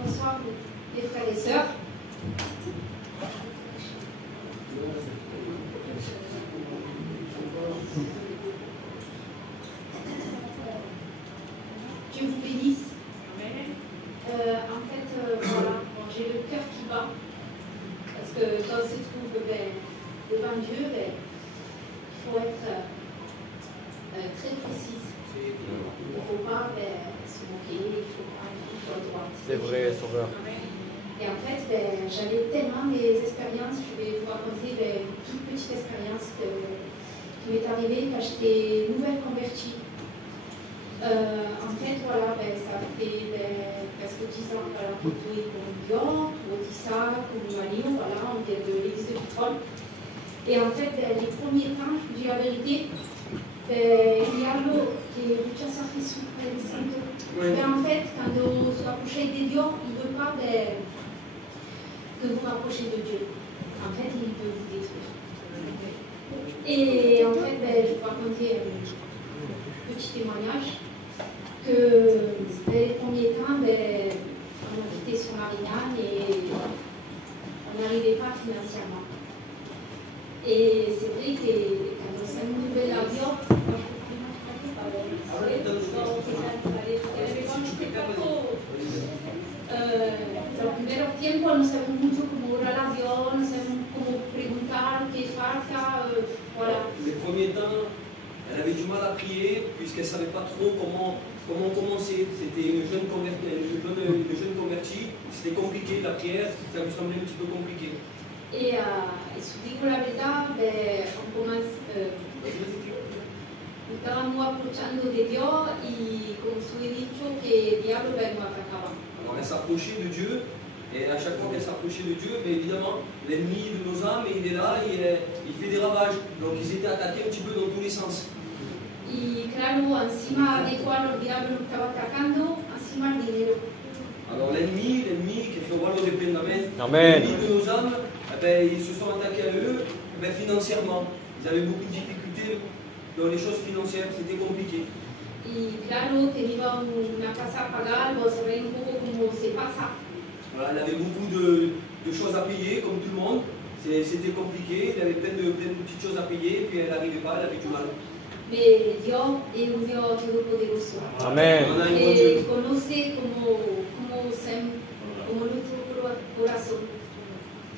Bonsoir les frères et sœurs. Dieu vous bénisse. En fait, voilà, j'ai le cœur qui bat. Parce que quand on se trouve devant Dieu, il faut être très précise. Il ne faut pas se moquer, il faut pas être droit. C'est vrai, Sauveur. Et en fait, j'avais tellement des expériences, je vais vous raconter une toute petite expérience qui m'est arrivée quand j'étais nouvelle convertie. En fait, voilà, ça fait presque 10 ans que nous conduisons, Otissa, Koulimanio, voilà, on vient de l'église de Pétrole. Et en fait, les premiers temps, je vous dis la vérité, il y a l'eau qui est le Saint-Christ, mais en fait, quand on se rapproche de Dieu, il ne veut pas que vous rapprochez de Dieu. En fait, il veut vous détruire. Et en fait, je vais vous raconter un petit témoignage que les premiers temps, on a quitté son Marignane et on n'arrivait pas financièrement. Et c'est vrai que quand on s'est trouvé l'avion, los primeros tiempos no sabemos mucho cómo volar el avión, no sabemos cómo preguntar qué falta, voilà. Les premiers temps, elle avait du mal à prier puisqu'elle ne savait pas trop comment commencer. C'était une jeune convertie, c'était compliqué la prière, ça lui semblait un petit peu compliqué. Et je vous dis que la verdad, on commence. estábamos aprovechando de Dios y como os he dicho que el diablo nos atacaba. Alors elle s'approchait de Dieu, et à chaque fois qu'elle s'approchait de Dieu, mais évidemment, l'ennemi de nos âmes, il est là, il fait des ravages. Donc ils étaient attaqués un petit peu dans tous les sens. Y claro, encima de cual el diablo nos estaba atacando, encima el dinero. Alors l'ennemi, che fait voir le reprendamento, Amen. l'ennemi de nos âmes, eh ben, ils se sont attaqués à eux financièrement. Ils avaient beaucoup de difficultés dans les choses financières, c'était compliqué. Y claro, tenía una casa a pagar, vos sabéis un poco cómo se pasa. Voilà, elle avait beaucoup de choses à payer, comme tout le monde. C'était compliqué, il avait plein de petites choses à payer, puis elle n'arrivait pas, elle avait du mal. Mais Dios es un Dios todopoderoso. Amen. On a un bon Que Dieu. conoce como nuestro corazón.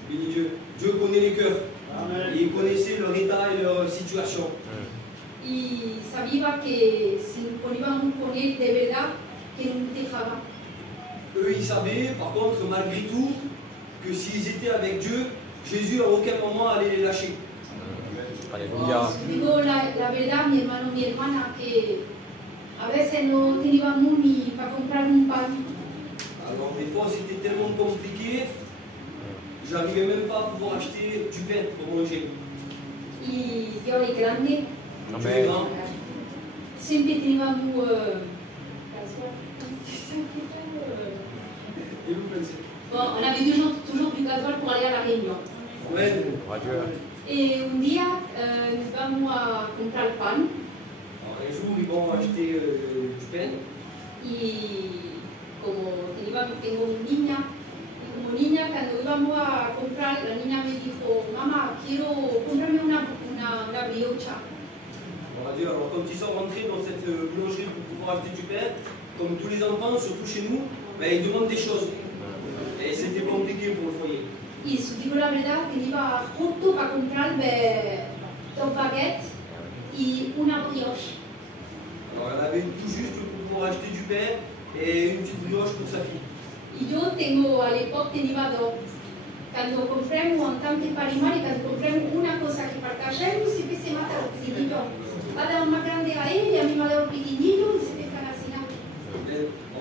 Béni Dieu. Dieu connaît les cœurs. Et il connaissait leur état et leur situation. Y sabía que si nos poníamos a poner de verdad, que nos dejaba. Eux, ils savaient, par contre, malgré tout, que s'ils étaient avec Dieu, Jésus à aucun moment allait les lâcher. Aleluya. Digo la verdad, mi hermano, mi hermana, que a veces no teníamos ni para comprar un pan. Alors, des fois, c'était tellement compliqué, j'arrivais même pas à pouvoir acheter du pain pour manger. Y Dios es grande. Dieu est Amen. grand. Siempre teníamos Et vous pensez? bon, on avait toujours du gasoil pour aller à la réunion. Amen. Dieu. Et un día nos vamos a comprar pan. Alors, un jour, ils vont acheter du pain. Y como tengo una niña, y como niña cuando íbamos a comprar, la niña me dijo, mamá, quiero comprarme una briocha. Alors, quand ils sont rentrés dans cette boulangerie pour pouvoir acheter du pain, comme tous les enfants, surtout chez nous, ben, ils demandent des choses. Et c'était compliqué pour le foyer. Y si digo la verdad, tenía justo para comprar dos baguettes y una brioche. Alors, elle avait tout juste pour pouvoir acheter du pain et une petite brioche pour sa fille. Y yo tengo, a l'époque tenía dos. Cuando compramos un tante parimar y cuando compramos una cosa que para casar, siempre se mata los pequeñillos. Va a dar más grande a él y a mí me ha dado pequeñillo y se me están así.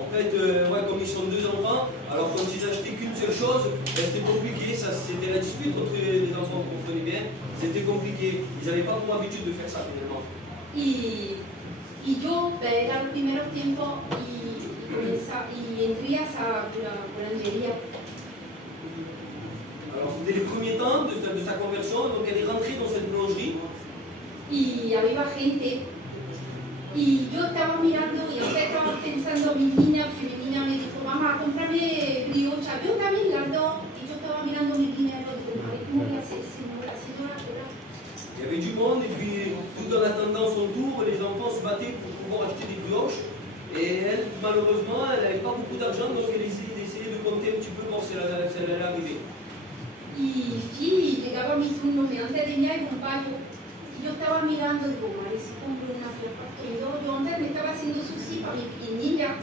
En fait, ouais, comme ils sont deux enfants, alors quand ils achetaient qu'une seule chose, ben, c'était compliqué, c'était la dispute entre les enfants, vous comprenez bien, c'était compliqué. Ils n'avaient pas pour habitude de faire ça finalement. Y yo, era los primeros tiempos y entré a esa boulangería. Alors c'était les premiers temps de sa conversion, donc elle est rentrée dans cette boulangerie. Y había gente. Y yo estaba mirando y estaba pensando en mi niña, porque mi niña me dijo, mamá, cómprame briocha. Yo también las dos. Y yo estaba mirando a mi niña y digo, madre, ¿cómo voy a hacer si no la señora llora? Il y avait du monde et puis tout en attendant son tour, les enfants se battaient pour pouvoir acheter des brioches. Et elle, malheureusement, elle n'avait pas beaucoup d'argent, donc elle essayait de compter un petit peu voir si elle allait arriver. Y sí, llegaba mi turno, me antes tenía el compañero. Y yo estaba mirando, digo, madre, si compro una ropa. Yo antes me estaba haciendo sushi para mi niña.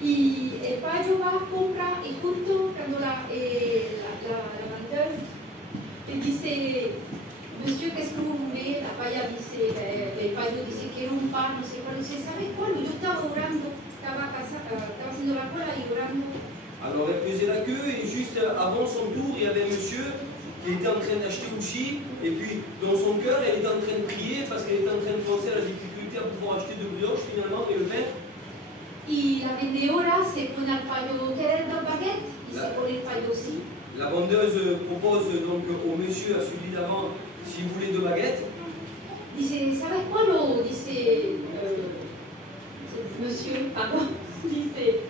Y el payo va a comprar y justo cuando la vendeuse le dice, monsieur, qu'est-ce que vous voulez? La paya dice, el payo dice, quiero un pan, no sé cuál. Dice, ¿sabes cuál? Yo estaba orando, estaba haciendo la cola y orando. Alors elle faisait la queue et juste avant son tour, il y avait un monsieur qui était en train d'acheter Uchi et puis dans son cœur, elle était en train de prier parce qu'elle était en train de penser à la difficulté à pouvoir acheter de brioche finalement et le pain. Y la vendedora se pone al payo, ¿quieres dos baguettes? Y se pone el payo sí. La vendeuse propose donc au monsieur, à celui d'avant, s'il voulait deux baguettes. Dice, ¿sabes cuál? O dice, monsieur, pardon, dice,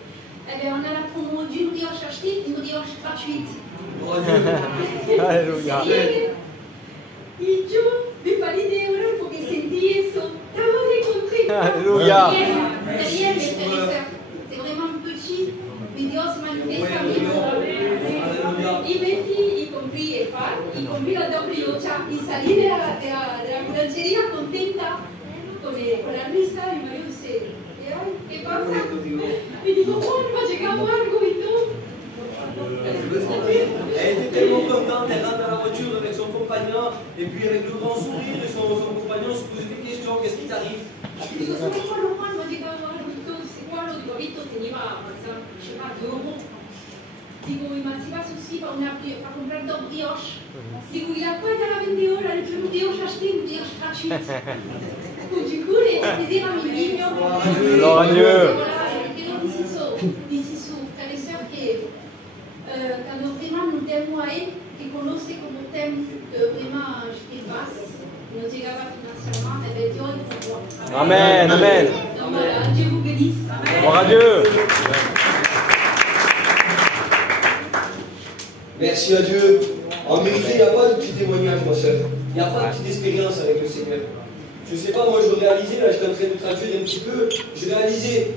eh bien, on a la promo d'une brioche achetée, une brioche gratuite. Oh, Dieu. Aleluya. Y yo me paré de orar porque sentí eso. Estaba de contenta. Aleluya. Derrière, mes frères et sœurs, c'est vraiment petit, mais Dios se manifesta a mí. Y me fui y compré el pan, y compré las dos briochas, y salí de la boulangería contenta, con la risa, y mi marido dice, ay, ¿qué pasa? Y digo, Juan, me ha llegado algo y todo. Elle était tellement contente, elle rentre dans la voiture avec son compagnon, et puis avec le grand sourire, et son compagnon se pose des questions, qu'est-ce qui t'arrive? Dico, sono un po' lontano, dico, se quello dico, Vitto teneva, je sais pas, 2 euros. Dico, ma si va aussi, on a comprare dos brioches. Dico, il a quoi dans la 20 ore, le primo brioche acheté, une brioche gratuite. Du coup, les plaisirs à midi, Gloire à Dieu. D'ici su, frères et sœurs, che quando vraiment nous temo a elle, che conosce come thème vraiment j'étais basse, non llegava financièrement, et bien Dieu est pour moi. Amen, amen. Donc voilà, Dieu vous bénisse. Gloire à Dieu. Merci à Dieu. En vérité, il n'y a pas de petit témoignage, ma soeur. Il n'y a pas de petite expérience avec le Seigneur. Je ne sais pas, moi je réalisais, là j'étais en train de traduire un petit peu, je réalisais,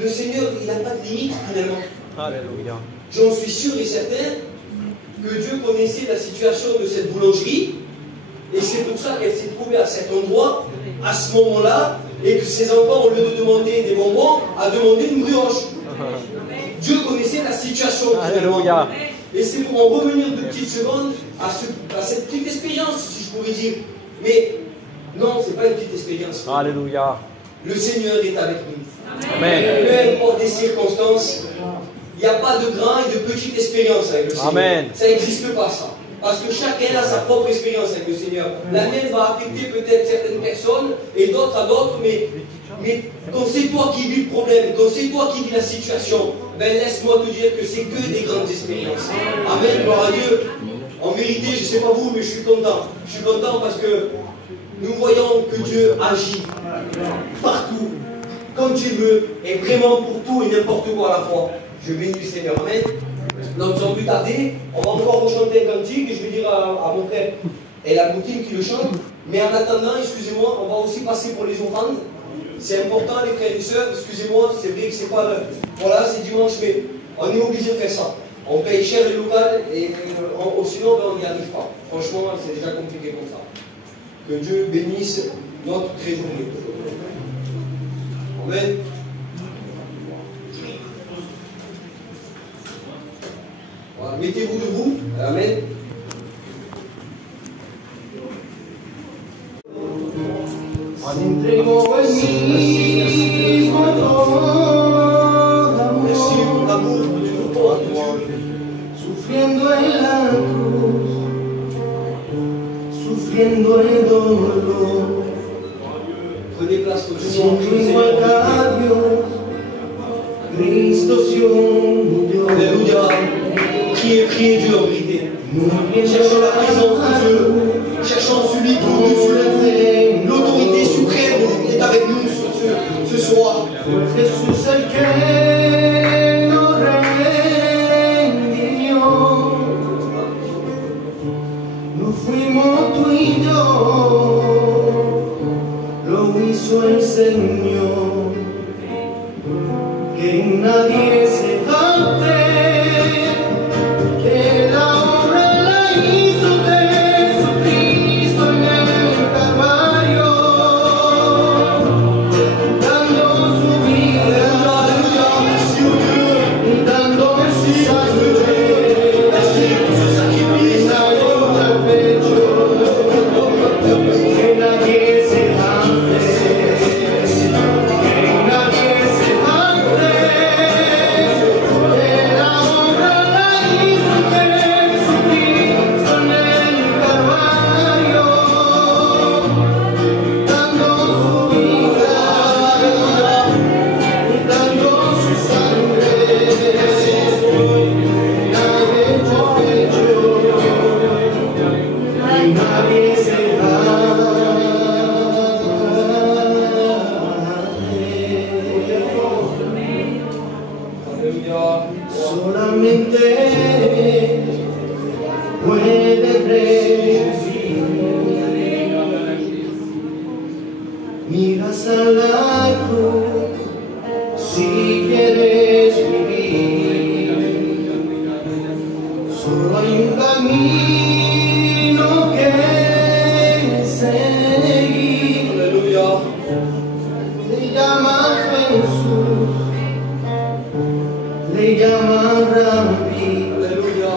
le Seigneur, il n'a pas de limite finalement. Alléluia. J'en suis sûr et certain que Dieu connaissait la situation de cette boulangerie, et c'est pour ça qu'elle s'est trouvée à cet endroit, à ce moment-là, et que ses enfants, au lieu de demander des bonbons, a demandé une brioche. Dieu connaissait la situation finalement. Alléluia. Et c'est pour en revenir de petites secondes à cette petite expérience, si je pourrais dire. Mais non, ce n'est pas une petite expérience. Alléluia. Le Seigneur est avec nous. Amen. Peu importe les circonstances, il n'y a pas de grand et de petite expérience avec le Seigneur. Amen. Ça n'existe pas ça. Parce que chacun a sa propre expérience avec le Seigneur. La mienne va affecter peut-être certaines personnes et d'autres à d'autres, mais quand c'est toi qui vis le problème, quand c'est toi qui vis la situation, ben laisse-moi te dire que c'est que des grandes expériences. Amen, gloire à Dieu. En vérité, je ne sais pas vous, mais je suis content. Je suis content parce que nous voyons que Dieu agit partout, comme tu veux, et vraiment pour tout et n'importe quoi à la fois. Je bénis le Seigneur. Amen. Donc sans plus tarder, on va encore rechanter un cantique et je vais dire à mon frère et la Boutine qui le chante. Mais en attendant, excusez-moi, on va aussi passer pour les offrandes. C'est important les frères et sœurs, excusez-moi, c'est vrai que c'est pas... Voilà, c'est dimanche, mais on est obligé de faire ça. On paye cher les locales et sinon ben, on n'y arrive pas. Franchement, c'est déjà compliqué comme ça. Que Dieu bénisse notre trésorier. Amen. Voilà, mettez-vous debout. Amen. Merci pour l'amour de Dieu. Sufriendo en la cruz, sufriendo el dolor, Prenez place pour Dieu. siendo igual Dios, Cristo se humilló. Alléluia. Priez Dieu en vérité. Cherchons la présence de Dieu. Cherchons celui qui est l'autorité suprême est avec nous ce soir. Jesús el que nos redimió, no fuimos tú y yo, lo hizo el Señor, que nadie se jacte, que la obra la hizo Jesucristo en el Calvario, dando su vida, dando su sangre, y dando al pecho, que nadie se jacte, que nadie se jacte, que la obra la hizo Jesucristo en el Calvario, dando su vida, dando su sangre, nadie hecho pecho, y nadie se Alléluia. solamente puede recibir. Miras a la cruz si quieres vivir. Solo hay un camino que seguir. Alléluia. Se llama Jesús, le llama Rabí, Alléluia.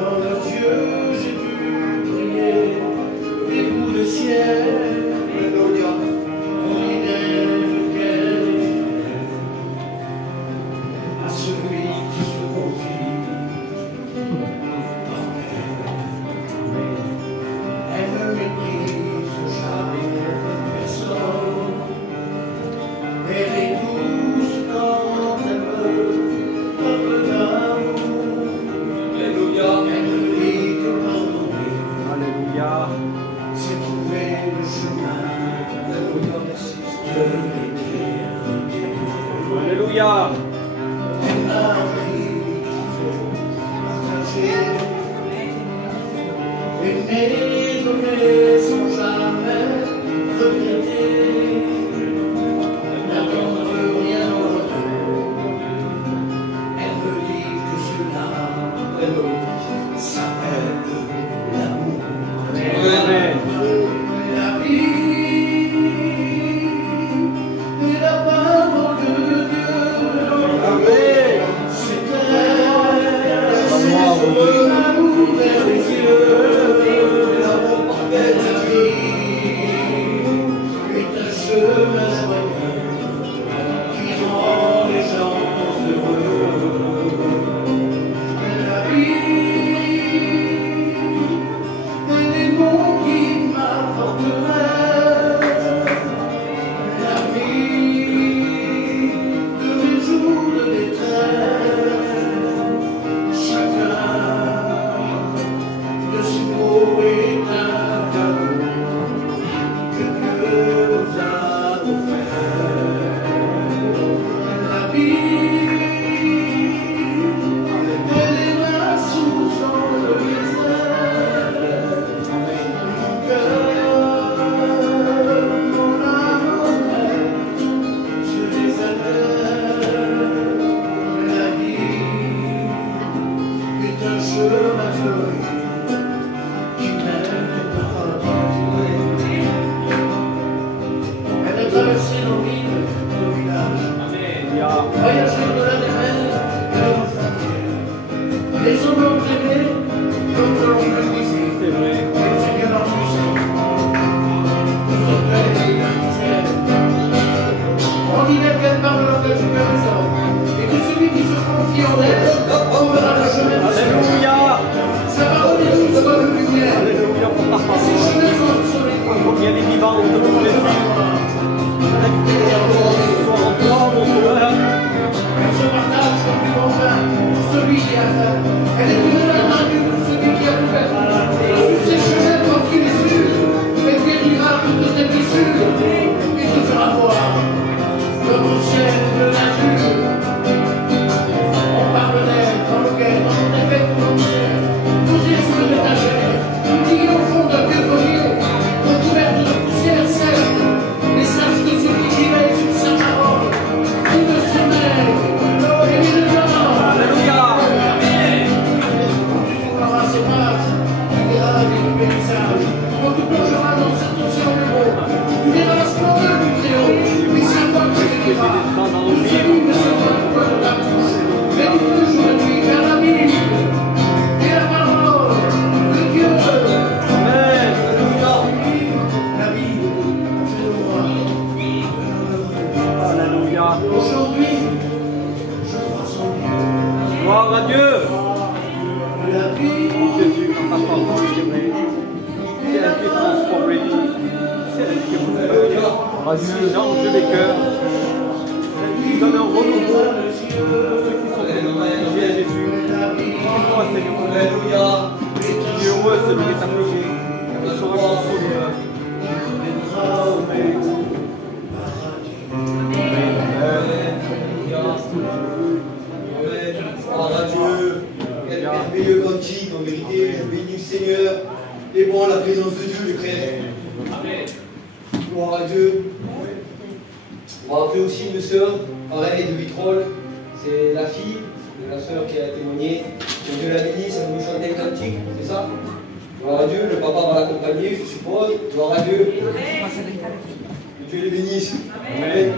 Dans leurs yeux, j'ai pu prier. Aimer, donner sans jamais regretter, n'attendre rien en retour. Elle me dit que cela s'appelle l'amour. Amen. La vie et la parole de Dieu. Amen. M'a ouvert les yeux, l'amour parfait de la vie est un chemin joyeux qui rend les gens heureux. La vie est les mots qui m'apporteraient la vie de mes jours de détresse. Chacun de ces mots est un cadeau que Dieu nous a offert. La vie, elle est là sous son mystère. Mon cœur, mon âme, je les adore. La vie est un chemin fleuri qui mène au paradis. Elle a traversé nos villes, nos villages, voyagé au-delà des mers et de nos frontières. Les hommes l'ont aimé, d'autres l'ont méprisé. C'est vrai. C'est bien leur puissance. Nous sommes prêts à la misère. On dit bien qu'elle parle le langage du cœur des hommes, et que celui qui se confie en elle trouvera le chemin de son Alléluia. Sa parole est jusqu'à la lumière. Alléluia pour ta Et parole. ses chemins sont les points. Il y a des vivants de tous les jours. Sois en toi, mon Sauveur. Elle se partage comme du bon vin pour celui qui a faim. Elle est une main pour celui qui a ouvert. Sur ses chemins tranquilles et sûrs, elle guérira toutes tes blessures et te fera voir comme au ciel de l'azur. On parle d'elle dans le guet, dans ton effet pour l'objet, posée sur une étagère, oubliée au fond d'un vieux collier, recouverte de poussière certes, mais sache que celui qui veille sur sa parole, il ne sommeille et il ne dort. Alléluia. Quand tu trouveras ses pages, tu verras des paysages. Quand tu plongeras dans cet océan héros, tu verras la splendeur du Très-Haut. Mais sa voix te bénira. Celui ne se voit point de ta bouche. Médite le jour et nuit vers la vie et la parole de Dieu. Amen. La vie fait de moi heureux. Alléluia. Aujourd'hui, je crois en Dieu. Gloire à Dieu. La vie. Jésus, dans ta parole, c'est vrai. C'est elle qui transforme les vies. C'est elle qui vous fait change les cœurs. Qui donne un renouveau à ceux qui sont affligés à Jésus. Et toi, Seigneur, Alléluia. qui est heureux celui qui est affligé. Il sera consolé. Gloire à Dieu. Quel merveilleux cantique, en vérité, je bénis le Seigneur. Et bon, la présence de Dieu, les frères. Gloire à Dieu. On va appeler aussi une sœur, pareil, de Vitrolles. C'est la fille de la sœur qui a témoigné. Que Dieu la bénisse, elle va nous chanter un cantique, c'est ça? Gloire à Dieu, le papa va l'accompagner, je suppose. Gloire à Dieu. Que Dieu les bénisse. Amen.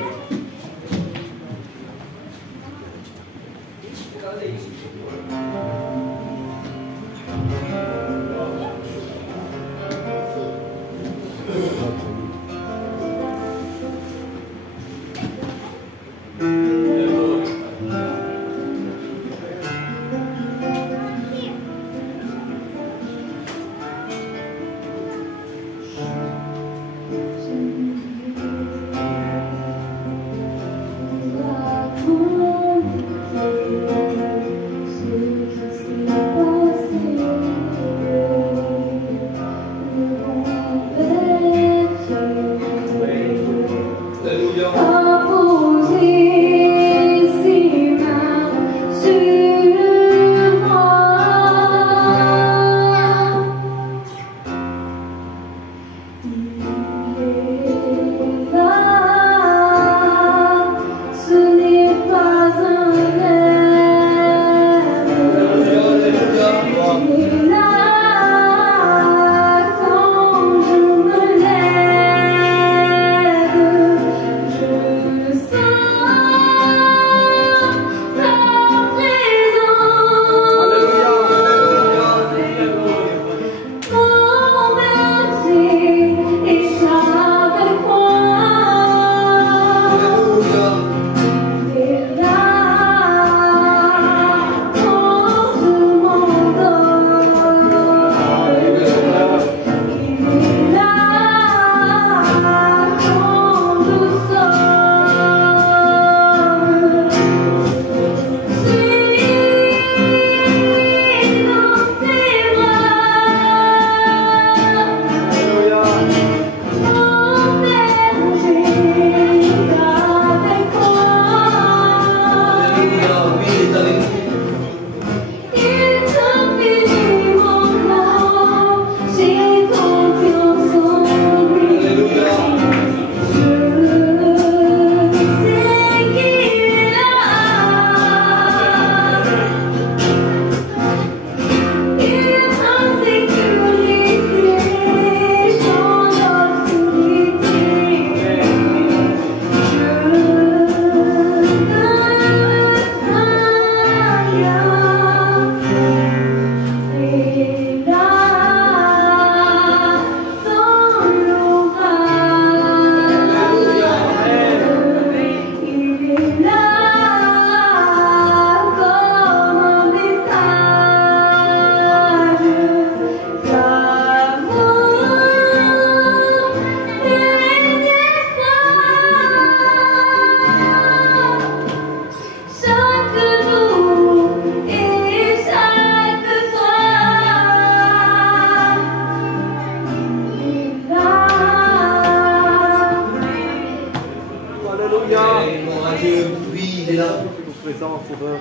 présent, Sauveur.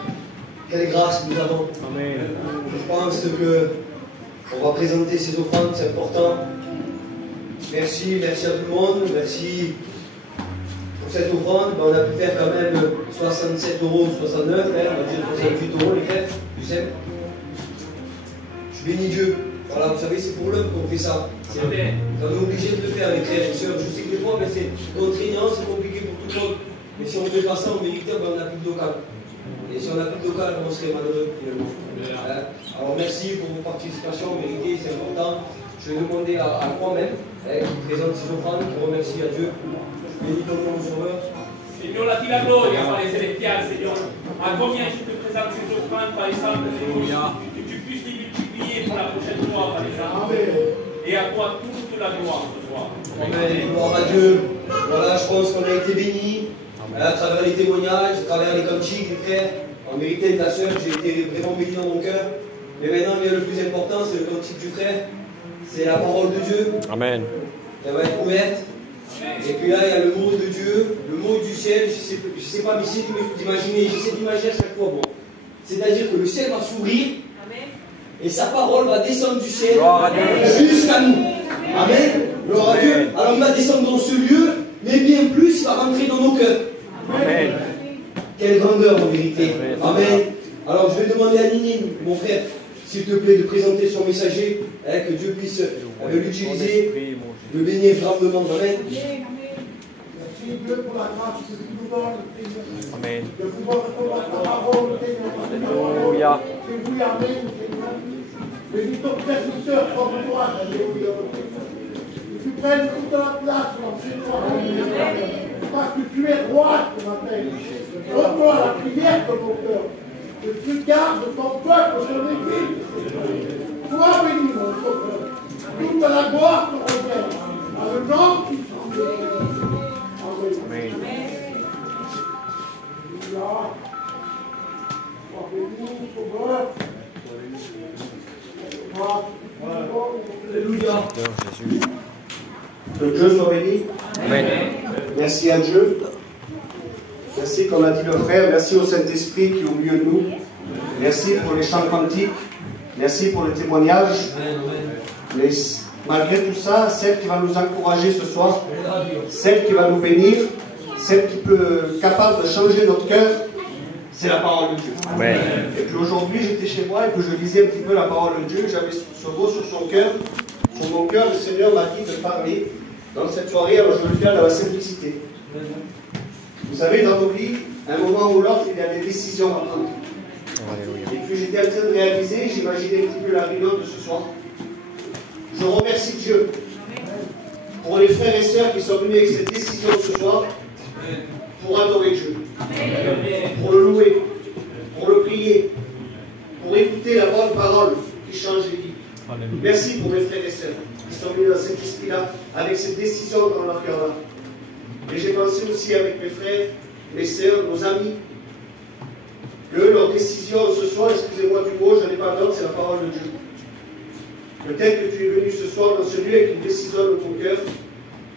Quelle grâce nous avons. Amen. Je pense que on va présenter ces offrandes, c'est important. Merci à tout le monde, merci pour cette offrande. On a pu faire quand même 67,69 €, on va dire 68 € les fêtes, tu sais. Je bénis Dieu. Voilà, vous savez, c'est pour l'œuvre qu'on fait ça. On est obligé de le faire, les frères et sœurs. Je sais que des fois, c'est contraignant, c'est compliqué pour tout le monde. Mais si on ne fait pas ça, on mérite, on n'a plus de local. Et si on n'a plus de local, on serait malheureux finalement. Alors merci pour vos participations méritées, c'est important. Je vais demander à moi-même, qui présente ces offrandes, qui remercie à Dieu. Je bénis ton nom, Sauveur. Señor, a ti la gloria, Padre Celestial, Señor. À combien je te présente ces offrandes, par exemple, Seigneur, que tu puisses les multiplier pour la prochaine fois, par exemple. Et à toi toute la gloire ce soir. Amen. Gloire à Dieu. Voilà, je pense qu'on a été bénis à travers les témoignages, à travers les cantiques, les frères. En vérité, ta sœur, j'ai été vraiment béni dans mon cœur. Mais maintenant, le plus important, c'est le cantique du frère. C'est la parole de Dieu. Amen. Elle va être ouverte. Et puis là, il y a le mot de Dieu, le mot du ciel. Je sais pas, mais j'essaie d'imaginer à chaque fois. Bon. C'est-à-dire que le ciel va s'ouvrir. Et sa parole va descendre du ciel jusqu'à nous. Amen. Gloire à Dieu. Alors il va descendre dans ce lieu, mais bien plus, il va rentrer dans nos cœurs. Amen. Quelle grandeur en vérité. Amen. Alors je vais demander à Nini, mon frère, s'il te plaît, de présenter son messager, que Dieu puisse l'utiliser, le bénir grandement. Amen. Merci Dieu pour la grâce que tu nous donnes, Amen. de pouvoir recevoir ta parole, Seigneur. Alléluia. Alléluia, Amen, Seigneur. Bénis ton serviteur comme toi, Alléluia. Que tu prennes toute la place dans ce soir, parce que tu es roi ce matin. Donne-moi la prière de mon cœur. Que tu gardes ton peuple, ton église. Sois béni, mon sauveur. Toute la gloire te revient. Dans le nom qui s'en Amen. Alléluia. Que Dieu soit béni. Amen. Merci à Dieu. Merci, comme a dit le frère. Merci au Saint-Esprit qui est au milieu de nous. Merci pour les chants cantiques. Merci pour le témoignage. Mais malgré tout ça, celle qui va nous encourager ce soir, celle qui va nous bénir, celle qui peut capable de changer notre cœur, c'est la parole de Dieu. Amen. Et puis aujourd'hui, j'étais chez moi et que je lisais un petit peu la parole de Dieu, j'avais ce mot sur son cœur. Sur mon cœur, le Seigneur m'a dit de parler dans cette soirée, alors je vais le faire dans la simplicité. Vous savez, dans nos vies, à un moment ou l'autre, il y a des décisions à prendre. Et puis j'étais en train de réaliser, j'imaginais un petit peu la réunion de ce soir. Je remercie Dieu pour les frères et sœurs qui sont venus avec cette décision ce soir pour adorer Dieu, pour le louer, pour le prier, pour écouter la bonne parole qui change les vies. Merci pour mes frères et sœurs qui sont venus dans cet esprit-là, avec cette décision dans leur cœur-là. Et j'ai pensé aussi avec mes frères, mes sœurs, nos amis, que leur décision ce soir, excusez-moi du mot, je n'en ai pas d'autre, c'est la parole de Dieu. Peut-être que tu es venu ce soir dans ce lieu avec une décision de ton cœur,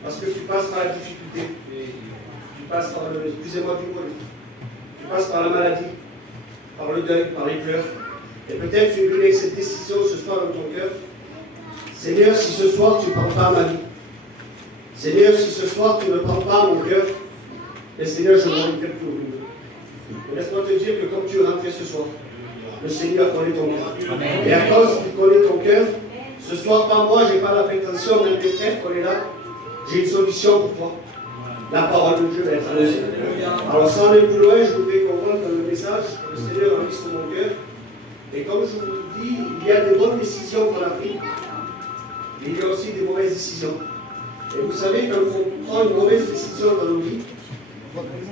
parce que tu passes par la difficulté, tu passes par le, excusez-moi du mot, tu passes par la maladie, par le deuil, par les pleurs. Et peut-être que tu es venu avec cette décision ce soir dans ton cœur. Seigneur, si ce soir tu ne prends pas ma vie, Seigneur, si ce soir tu ne prends pas mon cœur, et Seigneur, je m'en quelque chose. Laisse-moi te dire que comme tu es rentré ce soir, le Seigneur connaît ton cœur. Et à cause qu'il connaît ton cœur, ce soir, pas moi, je n'ai pas la prétention, même des frères qu'on est là, j'ai une solution pour toi. La parole de Dieu va être annoncée. Alors sans aller plus loin, je voudrais qu'on rentre dans le message que le Seigneur a mis sur mon cœur. Et comme je vous dis, il y a des bonnes décisions qu'on a prises, mais il y a aussi des mauvaises décisions. Et vous savez, quand on prend une mauvaise décision dans nos vies,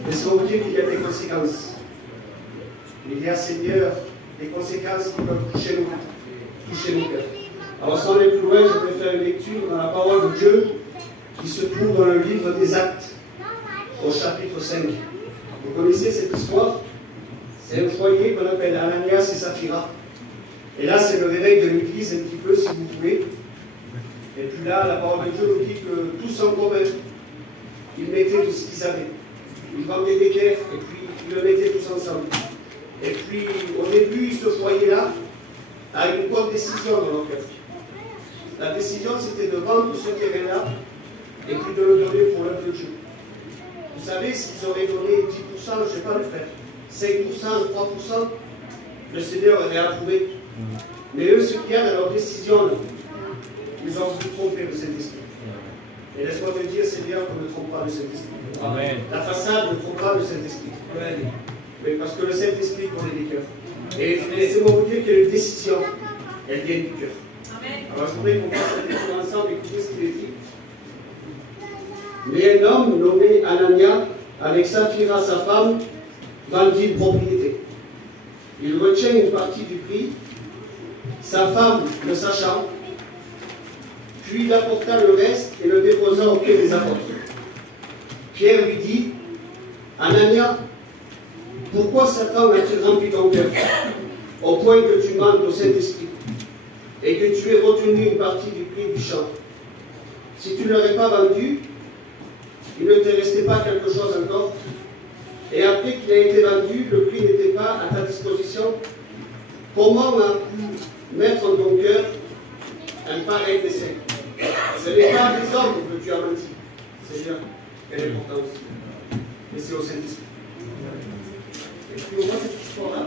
laissez-moi vous dire qu'il y a des conséquences. Il y a, Seigneur, des conséquences qui peuvent toucher nos cœurs. Alors sans aller plus loin, je vais faire une lecture dans la parole de Dieu qui se trouve dans le livre des Actes, au chapitre 5. Vous connaissez cette histoire? C'est un foyer qu'on appelle Ananias et Saphira. Et là, c'est le réveil de l'Église, un petit peu, si vous pouvez. Et puis là, la parole de Dieu nous dit que tous en commun, ils mettaient tout ce qu'ils avaient. Ils vendaient des terres et puis ils le mettaient tous ensemble. Et puis, au début, ce foyer-là a une bonne décision dans leur cœur. La décision, c'était de vendre ce terrain-là et puis de le donner pour l'œuvre de Dieu. Vous savez, s'ils auraient donné 10%, je ne sais pas le faire, 5%, 3%, le Seigneur aurait approuvé. Mais eux, ce qu'il y a dans leur décision, ils ont voulu tromper le Saint-Esprit. Et laisse-moi te dire, Seigneur, qu'on ne trompe pas le Saint-Esprit. Amen. La façade ne trompe pas le Saint-Esprit. Mais parce que le Saint-Esprit connaît les cœurs. Et laissez-moi vous dire que les décisions, elles viennent du cœur. Alors je voudrais qu'on fasse la lecture ensemble, écouter ce qu'il est dit. Mais un homme nommé Anania, avec Saphira, sa femme, vendit une propriété. Il retient une partie du prix, sa femme le sachant, puis il apporta le reste et le déposa au pied des apôtres. Pierre lui dit, Anania, pourquoi Satan a-t-il rempli ton cœur, au point que tu manques au Saint-Esprit, et que tu aies retenu une partie du prix du champ? Si tu ne l'aurais pas vendu, il ne te restait pas quelque chose encore, et après qu'il a été vendu, le prix n'était pas à ta disposition. Comment as-tu mettre en ton cœur un pareil dessein? Ce n'est pas des hommes que tu as menti, Seigneur, quelle importance. Mais c'est au Saint-Esprit. Et puis on voit cette histoire-là.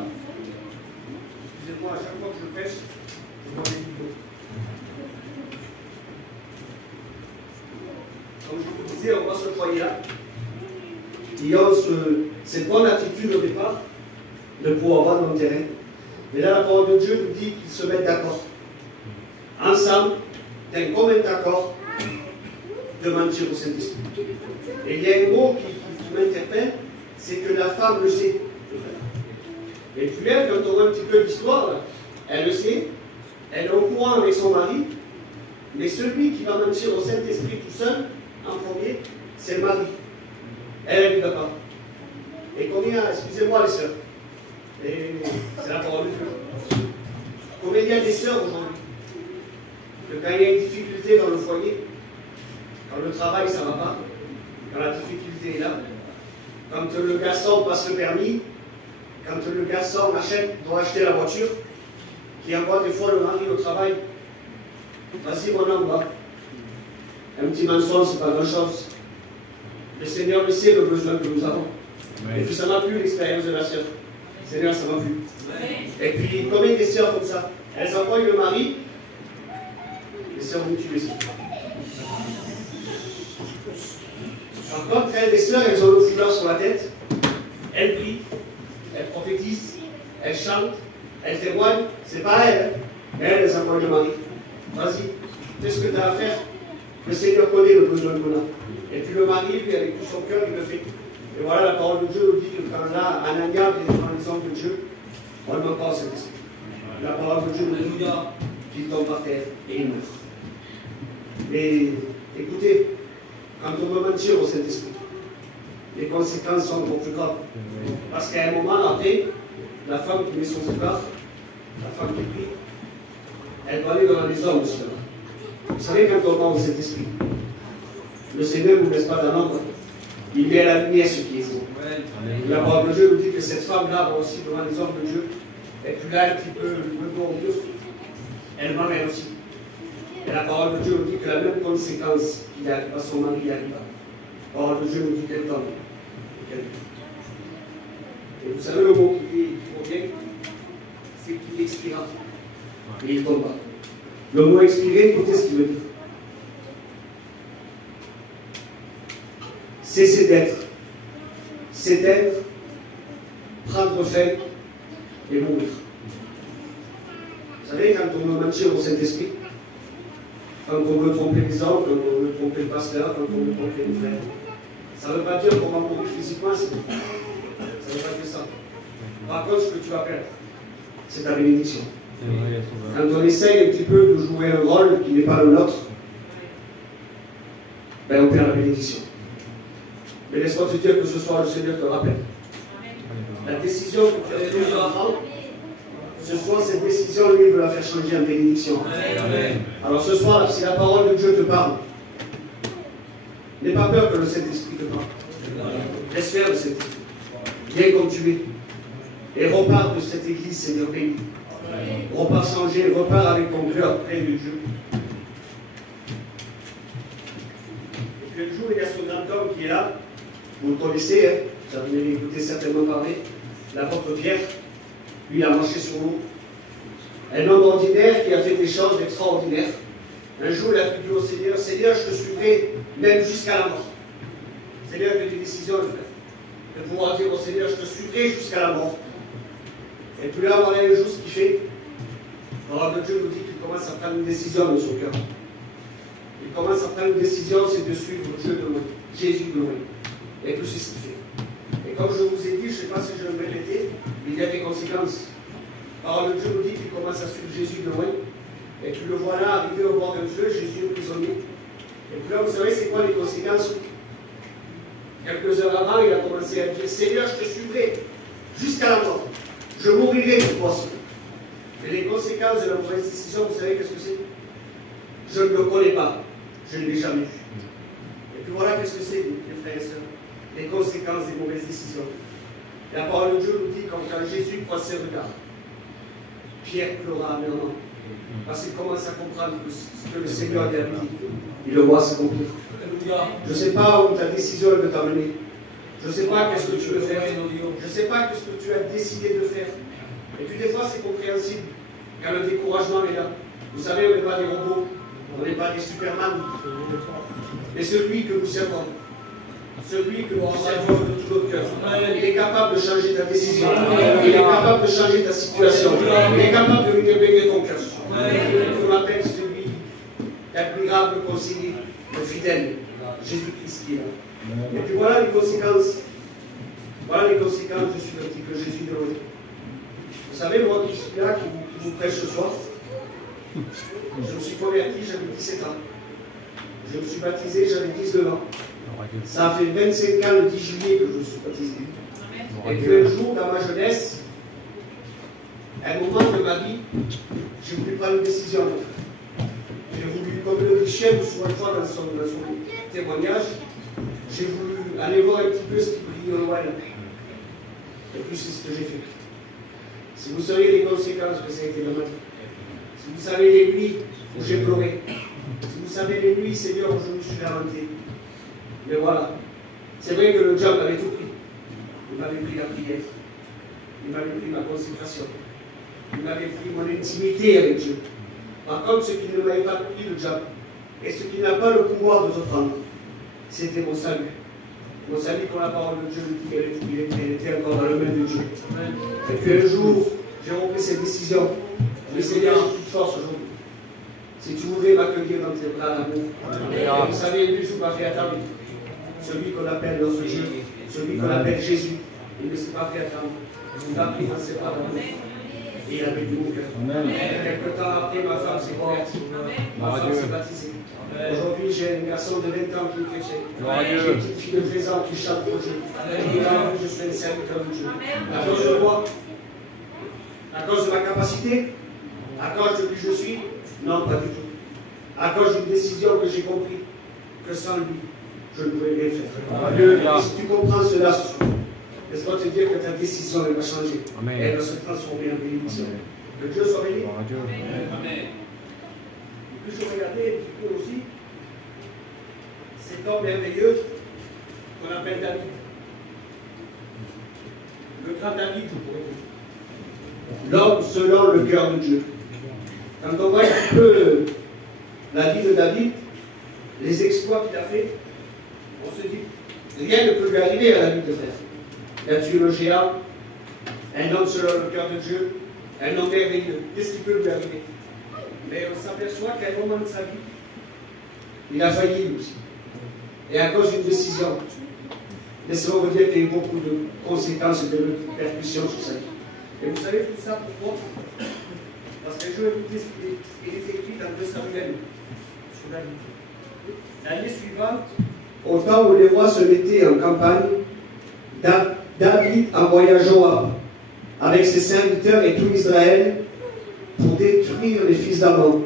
Excusez-moi, à chaque fois que je pêche, je vois des vidéos. Comme je vous disais, on voit ce foyer-là. Ils ont cette bonne attitude au départ de pouvoir vendre un terrain. Mais là, la parole de Dieu nous dit qu'ils se mettent d'accord. Ensemble, d'un commun accord, de mentir au Saint-Esprit. Et il y a un mot qui m'interpelle, c'est que la femme le sait. Et puis elle, quand on voit un petit peu l'histoire, elle le sait, elle est au courant avec son mari, mais celui qui va mentir au Saint-Esprit tout seul, en premier, c'est le mari. Elle n'y va pas. Et combien, excusez-moi les sœurs, et c'est la parole de Dieu. Combien il y a des sœurs aujourd'hui, que quand il y a une difficulté dans le foyer, quand le travail ça ne va pas, quand la difficulté est là, quand le garçon passe le permis, quand le garçon doit acheter la voiture, qui envoie des fois le mari au travail, vas-y mon homme, va. Un petit mensonge, c'est pas grand-chose. Le Seigneur le sait, le besoin que nous avons. Et puis ça m'a plu l'expérience de la sœur. Seigneur, ça m'a plu. Et puis, combien des sœurs comme ça? Elles envoient le mari, les sœurs vont tuer aussi. Par contre, les sœurs, elles ont le foulard sur la tête, elles prient, elles prophétisent, elles chantent, elles témoignent, c'est pas elles, hein. Elles envoient le mari. Vas-y, fais ce que tu as à faire. Le Seigneur connaît le besoin qu'on a. Et puis le mari, lui, avec tout son cœur, il le fait. Et voilà, la parole de Dieu nous dit que quand là, Anania vient devant les hommes de Dieu, on ne demande pas au Saint-Esprit. La parole de Dieu nous dit qu'il tombe par terre et il meurt. Mais écoutez, quand on veut mentir au Saint-Esprit, les conséquences sont beaucoup plus graves. Parce qu'à un moment, après, la femme qui met son foulard, la femme qui prie, elle doit aller devant les hommes aussi. Vous savez, quand on ment au Saint-Esprit, le Seigneur ne vous laisse pas dans l'ombre. Il met à la lumière ce qui est faux. La parole de Dieu nous dit que cette femme-là va aussi devant les hommes de Dieu. Et puis là, un petit peu le bon Dieu, elle m'amène aussi. Et la parole de Dieu nous dit que la même conséquence qu'il arrive à son mari arrive. La parole de Dieu nous dit qu'elle tombe. Et vous savez le mot qui provient, c'est qu'il expira. Et il tombe pas. Le mot expirer, écoutez ce qu'il veut dire. Cesser d'être, s'éteindre, prendre fin et mourir. Vous savez, quand on veut mentir au Saint-Esprit, quand on veut tromper les hommes, quand on veut tromper le pasteur, quand on veut tromper les frères, ça ne veut pas dire qu'on va mourir physiquement, ça ne veut pas dire ça. Par contre, ce que tu vas perdre, c'est ta bénédiction. Quand on essaye un petit peu de jouer un rôle qui n'est pas le nôtre, ben on perd la bénédiction. Mais laisse-moi te dire que ce soir le Seigneur te rappelle. La décision que tu as prise avant, ce soir cette décision, lui, veut la faire changer en bénédiction. Amen. Alors ce soir, si la parole de Dieu te parle, n'aie pas peur que le Saint-Esprit te parle. Laisse faire le Saint-Esprit. Viens comme tu es. Et repars de cette église, Seigneur béni. Repars changé, repars avec ton cœur près de Dieu. Et puis un jour, il y a ce grand homme qui est là. Vous le connaissez, hein? Vous en avez écouté certainement parler. L'apôtre Pierre, lui, il a marché sur l'eau. Un homme ordinaire qui a fait des choses extraordinaires. Un jour, il a dit au Seigneur, Seigneur, je te suivrai même jusqu'à la mort. Seigneur, que des décisions, de pouvoir dire au Seigneur, je te suivrai jusqu'à la mort. Et puis là, voilà un jour ce qu'il fait. La parole de Dieu nous dit qu'il commence à prendre une décision dans son cœur. Il commence à prendre une décision, c'est de suivre Dieu de loin, Jésus de loin. Et puis c'est ce qu'il fait. Et comme je vous ai dit, je ne sais pas si je le répéter, il y a des conséquences. La parole de Dieu nous dit qu'il commence à suivre Jésus de loin. Et puis le voilà arrivé au bord d'un feu, Jésus est prisonnier. Et puis là, vous savez, c'est quoi les conséquences? Quelques heures avant, il a commencé à dire, Seigneur, je te suivrai jusqu'à la mort. Je mourirai pour toi. Et les conséquences de la mauvaise décision, vous savez qu'est-ce que c'est? Je ne le connais pas. Je ne l'ai jamais vu. Et puis voilà qu'est-ce que c'est, mes frères et sœurs. Les conséquences des mauvaises décisions. La parole de Dieu nous dit, quand Jésus croise ses regards, Pierre pleura amèrement. Parce qu'il commence à comprendre ce que le Seigneur lui a dit. Il le voit s'accomplir. Je ne sais pas où ta décision veut t'amener. Je ne sais pas qu'est-ce que tu veux faire. Je ne sais pas qu'est-ce que tu as décidé de faire. Et puis des fois, c'est compréhensible. Quand le découragement est là. Vous savez, on n'est pas des robots. On n'est pas des Superman. Mais celui que nous servons, celui que nous servons de tout notre cœur, il est capable de changer ta décision. Il est capable de changer ta situation. Il est capable de libérer ton cœur. On appelle celui l'admirable conseiller, le fidèle, Jésus-Christ qui est là. Et puis voilà les conséquences. Voilà les conséquences de suivre un petit peu Jésus de loin. Vous savez, moi qui suis là, qui vous prêche ce soir, je me suis converti, j'avais 17 ans. Je me suis baptisé, j'avais 19 ans. Ça a fait 25 ans le 10 juillet que je me suis baptisé. Et puis un jour, dans ma jeunesse, à un moment de ma vie, j'ai voulu prendre une décision. J'ai voulu, comme le Richel, souvent une fois dans son témoignage, j'ai voulu aller voir un petit peu ce qui brille au loin. Et puis c'est ce que j'ai fait. Si vous saviez les conséquences que ça a été dans ma vie, si vous savez les nuits où j'ai pleuré, si vous savez les nuits, Seigneur, où je me suis lamenté, mais voilà, c'est vrai que le diable avait tout pris. Il m'avait pris la prière, il m'avait pris ma consécration, il m'avait pris mon intimité avec Dieu. Par contre, ce qui ne m'avait pas pris, le diable, et ce qui n'a pas le pouvoir de se prendre, c'était mon salut. Mon salut, quand la parole de Dieu dit qu'elle était encore dans le main de Dieu. Et puis un jour, j'ai repris cette décision. Je dis, Seigneur, j'ai toute force aujourd'hui. Si tu voudrais m'accueillir dans tes bras d'amour. Vous savez, lui, je ne suis pas fait attendre. Celui qu'on appelle notre Dieu, celui qu'on appelle Jésus, il ne s'est pas fait attendre. Il m'a pris dans ses bras d'amour. Et il a béni mon cœur. Quelque temps après, ma femme s'est convertie. Ma femme s'est baptisée. Aujourd'hui, j'ai un garçon de 20 ans qui est chrétien. J'ai une petite fille de 13 ans qui chante pour Dieu. Et là, je suis un serviteur de Dieu. À cause de moi, à cause de ma capacité, à cause de qui je suis, non, pas du tout. À cause d'une décision que j'ai compris que sans lui, je ne pouvais rien faire. Et si tu comprends cela, laisse-moi te dire que ta décision elle va changer. Amen. Elle va se transformer en bénédiction. Que Dieu soit béni. Amen. Et puis je regardais un petit peu aussi cet homme merveilleux qu'on appelle David. Le grand David, l'homme selon le cœur de Dieu. Quand on voit un petit peu la vie de David, les exploits qu'il a fait, on se dit, rien ne peut lui arriver à la vie de frère. Il a tué le géant, un homme selon le cœur de Dieu, un homme merveilleux. Qu'est-ce qui peut lui arriver? Mais on s'aperçoit qu'à un moment de sa vie, il a failli lui aussi. Et à cause d'une décision, laissez-moi vous dire qu'il y a eu beaucoup de conséquences et de répercussions sur sa vie. Et vous savez tout ça pourquoi? Parce que je vais écouter ce qui est écrit dans 2 Samuel sur David. L'année suivante, au temps où les rois se mettaient en campagne, David envoya Joab avec ses serviteurs et tout Israël pour détruire les fils d'Ammon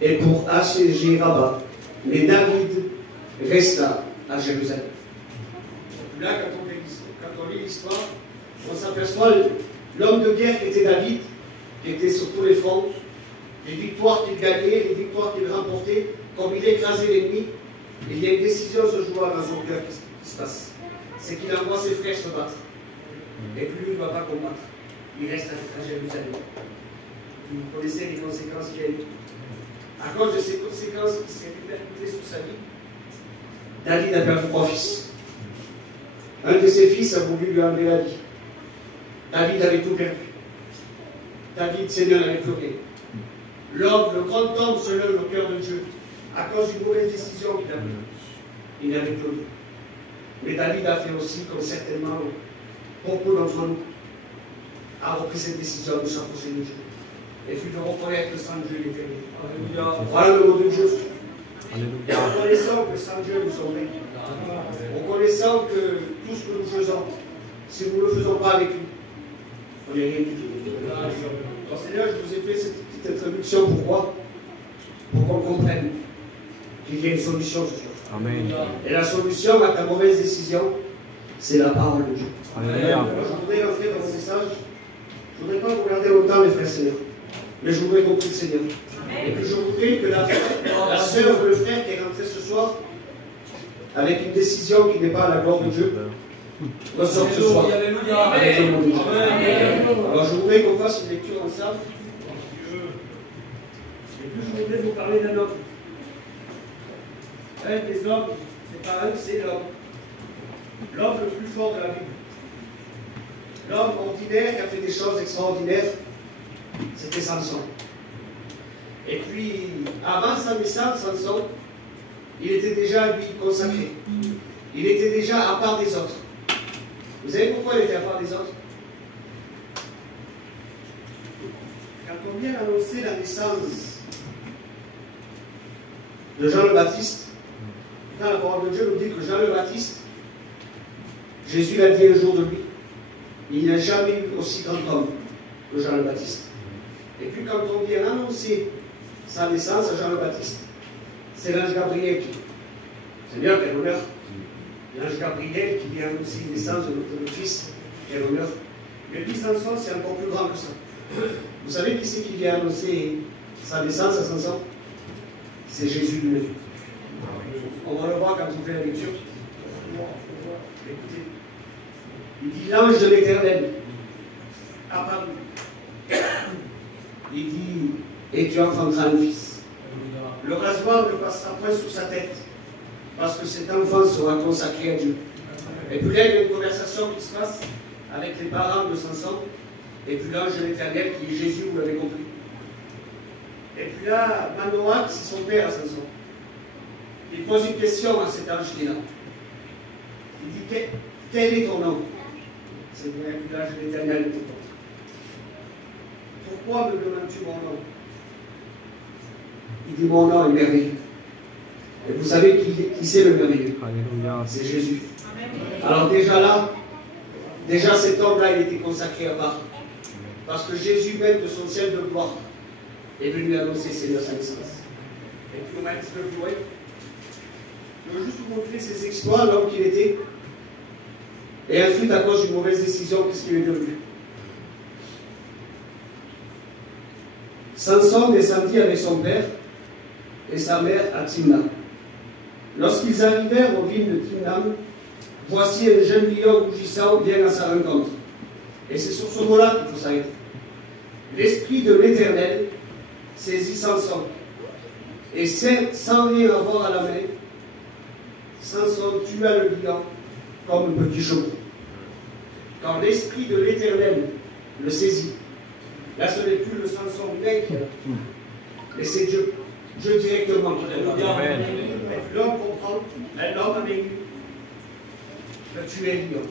et pour assiéger Rabat. Mais David resta à Jérusalem. Là, quand on lit l'histoire, on s'aperçoit l'homme de guerre qui était David, qui était sur tous les fronts, les victoires qu'il gagnait, les victoires qu'il remportait, comme il écrasait l'ennemi. Il y a une décision ce jour-là dans son cœur qui se passe. C'est qu'il envoie ses frères se battre. Et puis lui, il ne va pas combattre. Il reste à Jérusalem. Vous connaissez les conséquences qu'il y a eu. À cause de ces conséquences qui s'est répercutées sur sa vie, David a perdu 3 fils. Un de ses fils a voulu lui enlever la vie. David avait tout perdu. David, Seigneur, n'avait plus rien. L'homme, le grand homme, se lève au cœur de Dieu. À cause d'une mauvaise décision qu'il a prise. Il n'avait plus rien. Mais David a fait aussi, comme certainement beaucoup d'entre nous, a repris cette décision de s'approcher de Dieu. Et puis de reconnaître que sans Dieu, il est perdu. Voilà le mot de Dieu. Reconnaissant que sans Dieu, nous sommes perdus. Reconnaissant que tout ce que nous faisons, si nous ne le faisons pas avec lui, on n'est rien du tout. Alors, Seigneur, je vous ai fait cette petite introduction. Pourquoi? Pour qu'on comprenne qu'il y a une solution ce soir. Amen. Et la solution à ta mauvaise décision, c'est la parole de Dieu. Alléluia. Alors, je voudrais entrer dans mon message. Je ne voudrais pas vous garder longtemps, mes frères et sœurs. Mais je voudrais qu'on prie le Seigneur. Et que je voudrais que la sœur ou le frère qui est rentré ce soir, avec une décision qui n'est pas à la gloire de Dieu, ressorte ce soir. Avec le nom de Dieu. Alors je voudrais qu'on fasse une lecture ensemble. Et puis je voudrais vous parler d'un homme. Un des hommes, c'est pas un, c'est l'homme. L'homme le plus fort de la Bible. L'homme ordinaire qui a fait des choses extraordinaires, c'était Samson. Et puis, avant sa naissance, Samson, il était déjà, lui, consacré. Il était déjà à part des autres. Vous savez pourquoi il était à part des autres? Quand on vient annoncer la naissance de Jean le Baptiste, quand la parole de Dieu nous dit que Jean le Baptiste, Jésus l'a dit un jour de lui, il n'y a jamais eu aussi grand homme que Jean le Baptiste. Et puis quand on vient annoncer sa naissance à Jean le Baptiste, c'est l'ange Gabriel qui. Seigneur, quel honneur! L'ange Gabriel qui vient annoncer la naissance de notre fils, quel honneur! Mais puis Samson, c'est encore plus grand que ça. Vous savez qui c'est qui vient annoncer sa naissance à Samson? C'est Jésus lui-même. On va le voir quand on fait la lecture. Écoutez. Il dit l'ange de l'Éternel apparu. Il dit, et tu enfanteras un fils. Le rasoir ne passera point sur sa tête, parce que cet enfant sera consacré à Dieu. Et puis là, il y a une conversation qui se passe avec les parents de Samson, et puis l'ange de l'Éternel qui est Jésus, vous l'avez compris. Et puis là, Manoach, c'est son père à Samson. Il pose une question à cet ange qui est là. Il dit, quel est ton nom? C'est bien que l'ange de l'Éternel est ton nom. Pourquoi me demandes-tu mon nom? Il dit, mon nom est merveilleux. Et vous savez qui c'est le merveilleux? C'est Jésus. Alors déjà là, déjà cet homme-là, il était consacré à part. Parce que Jésus, même de son ciel de gloire, est venu annoncer Seigneur sa naissance. Et puis on va un petit peu plus loin. Je veux juste vous montrer ses exploits, l'homme qu'il était. Et ensuite, à cause d'une mauvaise décision, qu'est-ce qu'il est devenu? Samson descendit avec son père et sa mère à Timna. Lorsqu'ils arrivèrent aux vignes de Timnam, voici un jeune lion rougissant vient à sa rencontre. Et c'est sur ce mot-là qu'il faut s'arrêter. L'Esprit de l'Éternel saisit Samson. Et sans rien avoir à la main, Samson tua le lion comme un petit chevaux. Quand l'Esprit de l'Éternel le saisit, là ce n'est plus le Samson humain qui est là, mais c'est Dieu. Dieu directement. L'homme comprend, l'homme a vécu de tuer le lion.